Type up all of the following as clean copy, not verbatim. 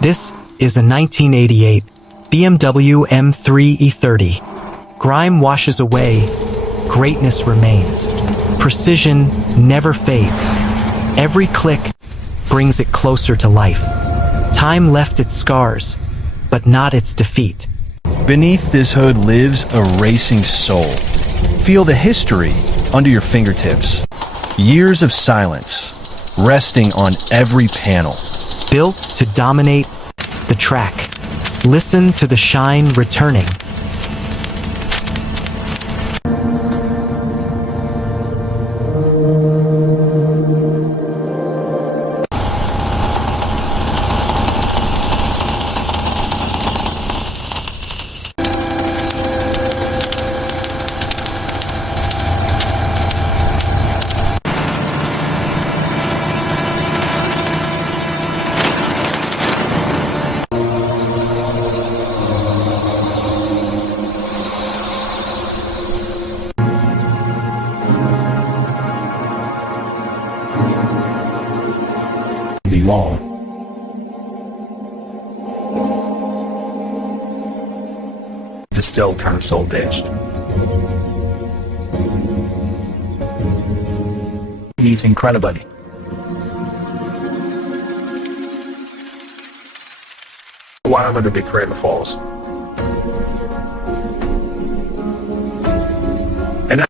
This is a 1988 BMW M3 E30. Grime washes away, greatness remains. Precision never fades. Every click brings it closer to life. Time left its scars, but not its defeat. Beneath this hood lives a racing soul. Feel the history under your fingertips. Years of silence, resting on every panel. Built to dominate the track. Listen to the shine returning. Long. Distilled kind of soul aged. He's incredible. Why am I the big Crater Falls? And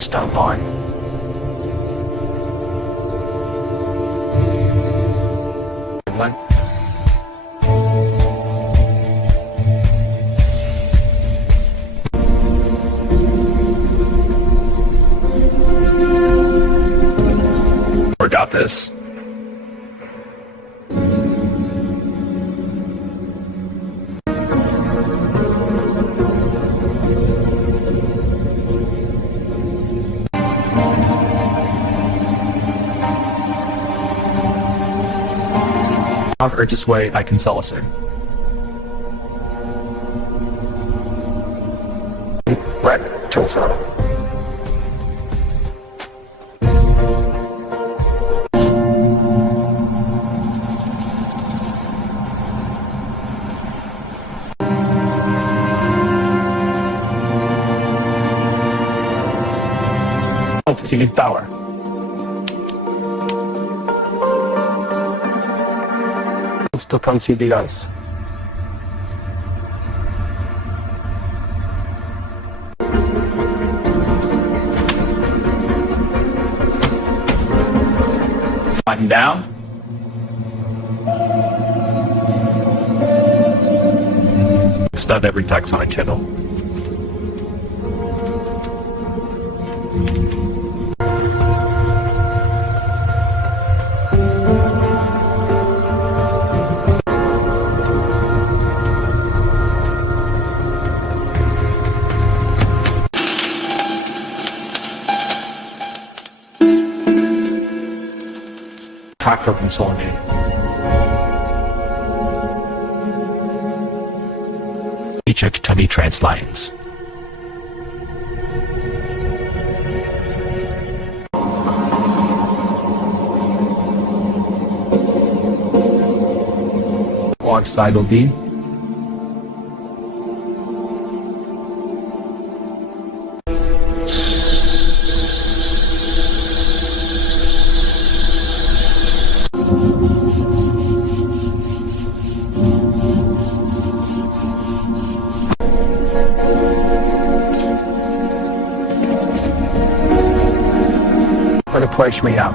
stop by. What? Got this. However, just wait, I can sell a thing. Right, turns out. Altitude tower. Still consideras. Button down. It's not every text on a Kindle. Tractor consolidated. Check tummy translations. Alongside OD. For the price me out.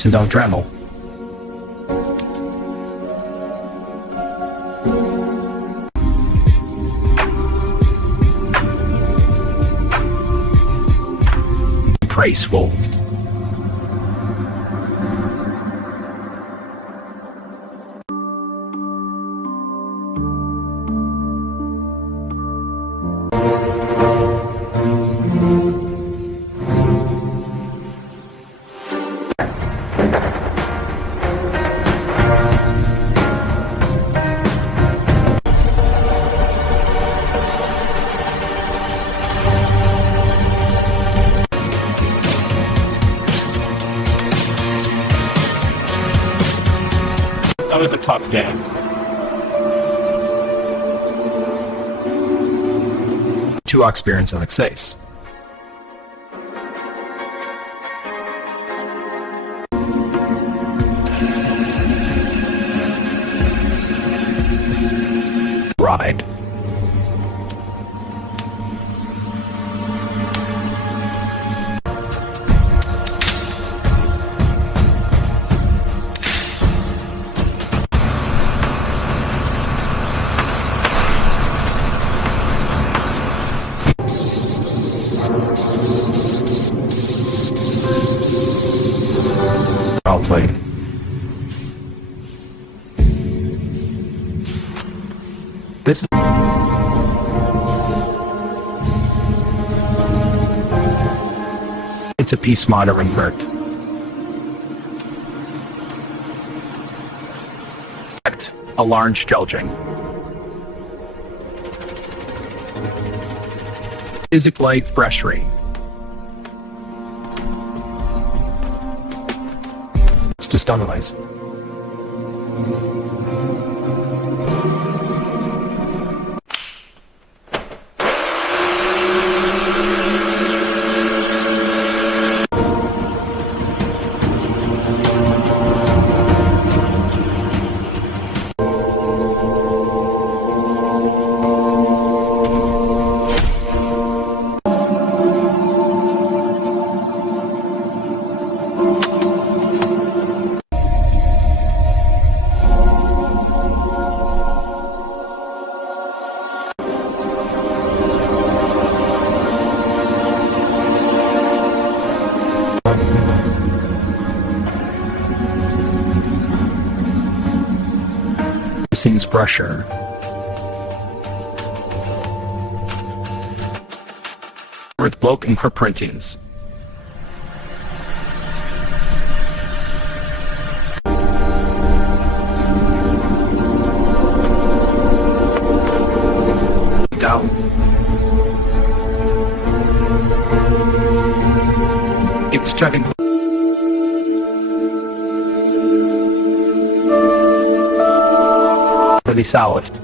brakes and don't tremble. Graceful. Out of the top gang. Two experience on access. Ride. Proudly. This it's a piece motor invert. A large jelging. Physic light brushery. It's to stabilize. Scenes brusher. With bloke and her printings. Down. It's chatting. Pretty solid.